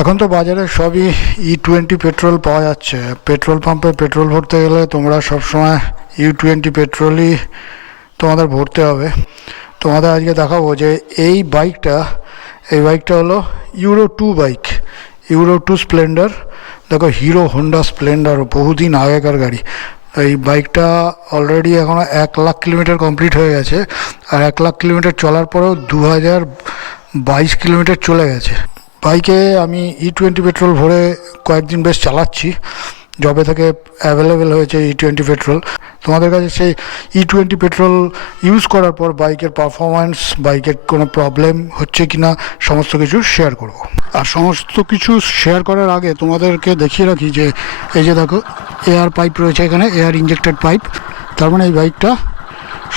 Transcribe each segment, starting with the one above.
এখন তো বাজারে সবই E20 পেট্রোল পাওয়া যাচ্ছে। পেট্রোল পাম্পে পেট্রোল ভরতে গেলে তোমরা সবসময় E20 পেট্রোলই তোমাদের ভরতে হবে। তোমাদের আজকে দেখাবো যে এই বাইকটা হলো ইউরো 2 বাইক, ইউরো 2 স্প্লেন্ডার। দেখো, হিরো হোন্ডা স্প্লেন্ডার বহুদিন আগেকার গাড়ি। এই বাইকটা অলরেডি এখনও 1,00,000 কিলোমিটার কমপ্লিট হয়ে গেছে, আর 1,00,000 কিলোমিটার চলার পরেও 2,022 কিলোমিটার চলে গেছে। বাইকে আমি E20 পেট্রোল ভরে কয়েকদিন বেশ চালাচ্ছি, যবে থেকে অ্যাভেলেবেল হয়েছে E20 পেট্রোল। তোমাদের কাছে সেই E20 পেট্রোল ইউজ করার পর বাইকের পারফরম্যান্স, বাইকের কোনো প্রবলেম হচ্ছে কি না, সমস্ত কিছু শেয়ার করব। আর সমস্ত কিছু শেয়ার করার আগে তোমাদেরকে দেখিয়ে রাখি যে এই যে দেখো, এয়ার পাইপ রয়েছে এখানে, এয়ার ইঞ্জেক্টেড পাইপ। তার মানে এই বাইকটা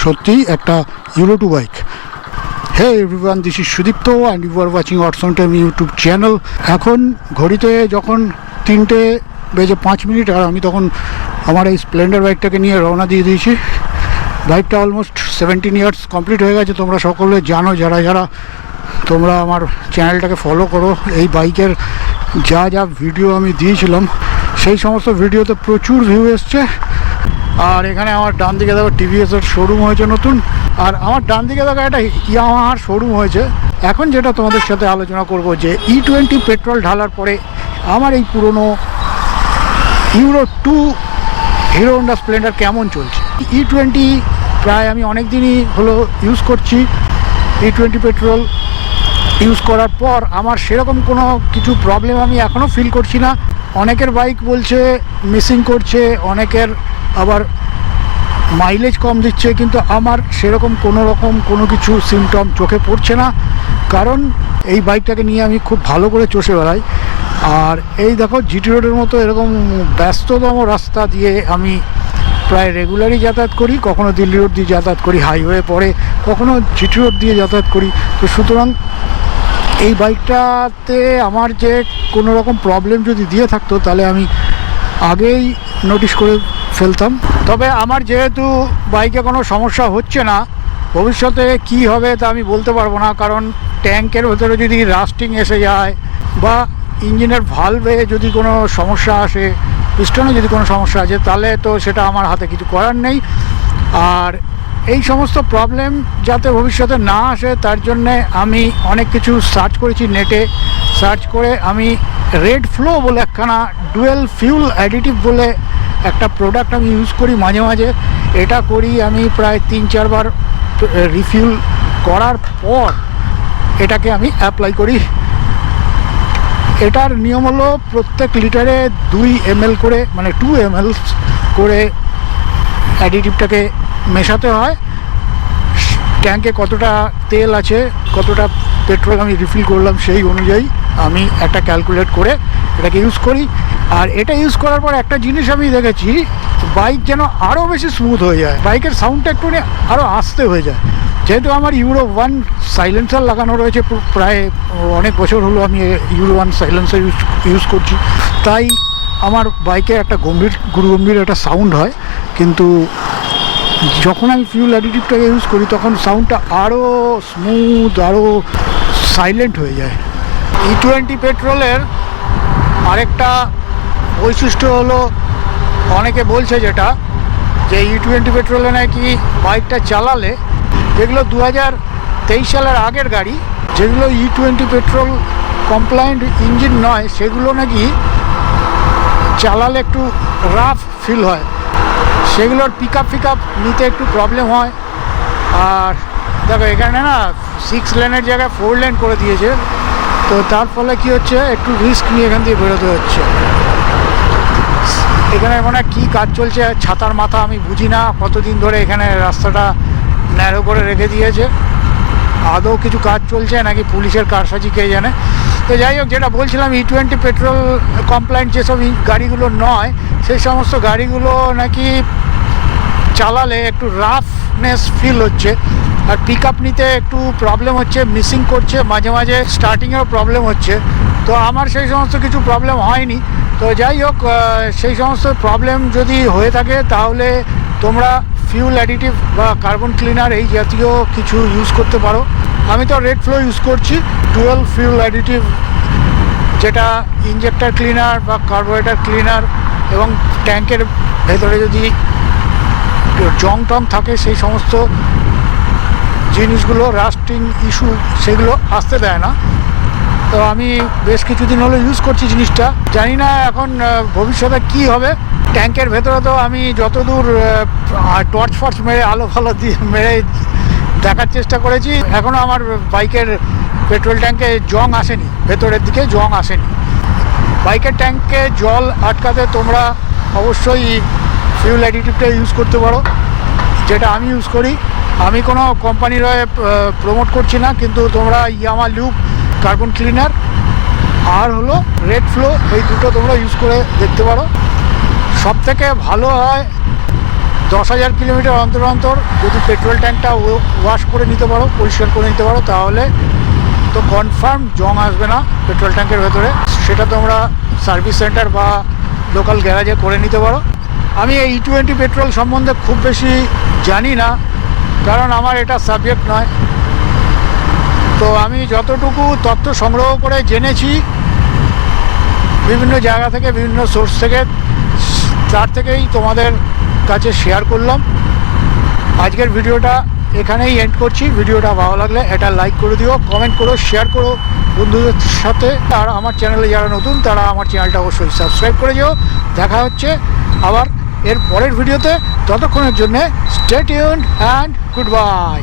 সত্যিই একটা euro 2 bike. Hey everyone, this is Sudipta and you are watching Autson time YouTube channel. এখন ঘড়িতে যখন 3:05 আর আমি তখন আমার এই স্প্লেন্ডার বাইকটাকে নিয়ে রওনা দিয়ে দিয়েছি। বাইকটা অলমোস্ট 17 ইয়ার্স কমপ্লিট হয়ে গেছে। তোমরা সকলে জানো, যারা যারা তোমরা আমার চ্যানেলটাকে ফলো করো, এই বাইকের যা যা ভিডিও আমি দিয়েছিলাম সেই সমস্ত ভিডিওতে প্রচুর ভিউ এসছে। আর এখানে আমার ডান দিকে দেখো টিভিএসের শোরুম হয়েছে নতুন, আর আমার ডান দিকে দেখো একটা ইয়ামাহার শোরুম হয়েছে। এখন যেটা তোমাদের সাথে আলোচনা করব যে E20 পেট্রোল ঢালার পরে আমার এই পুরনো ইউরো 2 হিরো হোন্ডা স্প্লেন্ডার কেমন চলছে। E20 প্রায় আমি অনেক দিনই হলো ইউজ করছি। E20 পেট্রোল ইউজ করার পর আমার সেরকম কোনো কিছু প্রবলেম আমি এখনও ফিল করছি না। অনেকের বাইক বলছে মিসিং করছে, অনেকের আবার মাইলেজ কম দিচ্ছে, কিন্তু আমার সেরকম কোনো কিছু সিমটম চোখে পড়ছে না, কারণ এই বাইকটাকে নিয়ে আমি খুব ভালো করে চষে বেড়াই। আর এই দেখো, জিটি রোডের মতো এরকম ব্যস্ততম রাস্তা দিয়ে আমি প্রায় রেগুলারই যাতায়াত করি। কখনো দিল্লি রোড দিয়ে যাতায়াত করি, হাইওয়ে পরে, কখনো জিটি রোড দিয়ে যাতায়াত করি। তো সুতরাং এই বাইকটাতে আমার যে কোনো রকম প্রবলেম যদি দিয়ে থাকতো তাহলে আমি আগেই নোটিশ করে ফেলতাম। তবে আমার যেহেতু বাইকে কোনো সমস্যা হচ্ছে না, ভবিষ্যতে কি হবে তা আমি বলতে পারবো না, কারণ ট্যাঙ্কের ভেতরে যদি রাস্টিং এসে যায় বা ইঞ্জিনের ভালভে যদি কোনো সমস্যা আসে, পিস্টনে যদি কোনো সমস্যা আসে, তাহলে তো সেটা আমার হাতে কিছু করার নেই। আর এই সমস্ত প্রবলেম যাতে ভবিষ্যতে না আসে তার জন্যে আমি অনেক কিছু সার্চ করেছি নেটে। সার্চ করে আমি রেড ফ্লো বলে একখানা ডুয়েল ফিউল অ্যাডিটিভ বলে একটা প্রোডাক্ট আমি ইউজ করি মাঝে মাঝে। এটা করি আমি প্রায় 3-4 বার রিফিল করার পর এটাকে আমি অ্যাপ্লাই করি। এটার নিয়ম হলো প্রত্যেক লিটারে 2 ml করে, মানে 2 ml করে অ্যাডিটিভটাকে মেশাতে হয়। ট্যাঙ্কে কতটা তেল আছে, কতটা পেট্রোল আমি রিফিল করলাম, সেই অনুযায়ী আমি একটা ক্যালকুলেট করে এটাকে ইউজ করি। আর এটা ইউজ করার পর একটা জিনিস আমি দেখেছি, বাইক যেন আরও বেশি স্মুথ হয়ে যায়, বাইকের সাউন্ডটা একটু আরও আস্তে হয়ে যায়। যেহেতু আমার ইউরো 1 সাইলেন্সার লাগানো রয়েছে, প্রায় অনেক বছর হলো আমি ইউরো 1 সাইলেন্সার ইউজ করছি, তাই আমার বাইকে একটা গুরুগম্ভীর একটা সাউন্ড হয়। কিন্তু যখন আমি ফিউল অ্যাডিটিভটাকে ইউজ করি তখন সাউন্ডটা আরও স্মুথ, আরও সাইলেন্ট হয়ে যায়। E20 পেট্রোলের আরেকটা বৈশিষ্ট্য হলো, অনেকে বলছে যেটা, যে E20 পেট্রোলে নাকি বাইকটা চালালে, যেগুলো 2023 সালের আগের গাড়ি, যেগুলো E20 পেট্রোল কমপ্লায়েন্ট ইঞ্জিন নয়, সেগুলো নাকি চালালে একটু রাফ ফিল হয়, সেগুলোর পিক আপ নিতে একটু প্রবলেম হয়। আর দেখো এখানে না 6 লেনের জায়গায় 4 লেন করে দিয়েছে, তো তার ফলে কী হচ্ছে, একটু রিস্ক নিয়ে এখান দিয়ে বেরোতে হচ্ছে। এখানে মনে হয় কী কাজ চলছে, ছাতার মাথা আমি বুঝি না, কতদিন ধরে এখানে রাস্তাটা ন্যারো করে রেখে দিয়েছে, আদৌ কিছু কাজ চলছে নাকি পুলিশের কারসাজি কে জানে। তো যাই হোক, যেটা বলছিলাম, E20 পেট্রোল কমপ্লায়েন্ট যেসব গাড়িগুলো নয়, সেই সমস্ত গাড়িগুলো নাকি চালালে একটু রাফনেস ফিল হচ্ছে, আর পিক আপ নিতে একটু প্রবলেম হচ্ছে, মিসিং করছে, মাঝে মাঝে স্টার্টিংয়েও প্রবলেম হচ্ছে। তো আমার সেই সমস্ত কিছু প্রবলেম হয়নি। তো যাই হোক, সেই সমস্ত প্রবলেম যদি হয়ে থাকে তাহলে তোমরা ফিউল অ্যাডিটিভ বা কার্বন ক্লিনার এই জাতীয় কিছু ইউজ করতে পারো। আমি তো রেড ফ্লো ইউজ করছি, ডুয়াল ফিউল অ্যাডিটিভ যেটা ইঞ্জেক্টর ক্লিনার বা কার্বোরেটর ক্লিনার, এবং ট্যাঙ্কের ভেতরে যদি জং টং থাকে সেই সমস্ত জিনিসগুলো, রাস্টিং ইস্যু, সেগুলো আসতে দেয় না। তো আমি বেশ কিছুদিন হলো ইউজ করছি জিনিসটা, জানি না এখন ভবিষ্যতে কি হবে। ট্যাঙ্কের ভেতরে তো আমি যতদূর টর্চ ফর্চ মেরে, আলো ফালো দিয়ে মেরে দেখার চেষ্টা করেছি, এখনও আমার বাইকের পেট্রোল ট্যাঙ্কে জং আসেনি, ভেতরের দিকে জং আসেনি। বাইকের ট্যাঙ্কে জল আটকাতে তোমরা অবশ্যই ফিউল অ্যাডিটিভটা ইউজ করতে পারো, যেটা আমি ইউজ করি। আমি কোনো কোম্পানির হয়ে প্রমোট করছি না, কিন্তু তোমরা ইয়ামা লুপ কার্বন ক্লিনার আর হলো রেড ফ্লো, এই দুটো তোমরা ইউজ করে দেখতে পারো। সবথেকে ভালো হয় 10,000 কিলোমিটার অন্তর অন্তর যদি পেট্রোল ট্যাঙ্কটা ওয়াশ করে নিতে পারো, পরিষ্কার করে নিতে পারো, তাহলে তো কনফার্ম জং আসবে না পেট্রোল ট্যাঙ্কের ভেতরে। সেটা তোমরা সার্ভিস সেন্টার বা লোকাল গ্যারাজে করে নিতে পারো। আমি এই E20 পেট্রোল সম্বন্ধে খুব বেশি জানি না, কারণ আমার এটা সাবজেক্ট নয়। তো আমি যতটুকু তথ্য সংগ্রহ করে জেনেছি বিভিন্ন জায়গা থেকে, বিভিন্ন সোর্স থেকে, তার থেকেই তোমাদের কাছে শেয়ার করলাম। আজকের ভিডিওটা এখানেই এন্ড করছি। ভিডিওটা ভালো লাগলে এটা লাইক করে দিও, কমেন্ট করো, শেয়ার করো বন্ধুদের সাথে। আর আমার চ্যানেলে যারা নতুন তারা আমার চ্যানেলটা অবশ্যই সাবস্ক্রাইব করে দিও। দেখা হচ্ছে আবার এর পরের ভিডিওতে। ততক্ষণের জন্যে stay tuned and good bye.